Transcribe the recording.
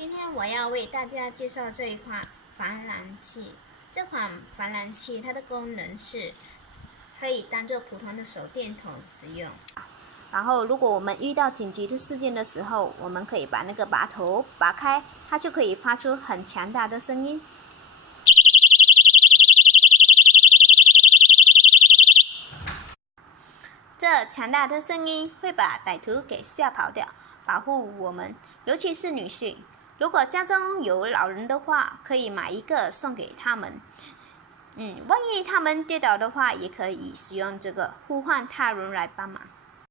今天我要为大家介绍这一款防燃器。这款防燃器它的功能是可以当做普通的手电筒使用。然后，如果我们遇到紧急的事件的时候，我们可以把那个拔头拔开，它就可以发出很强大的声音。这强大的声音会把歹徒给吓跑掉，保护我们，尤其是女性。如果家中有老人的话，可以买一个送给他们。万一他们跌倒的话，也可以使用这个呼唤他人来帮忙。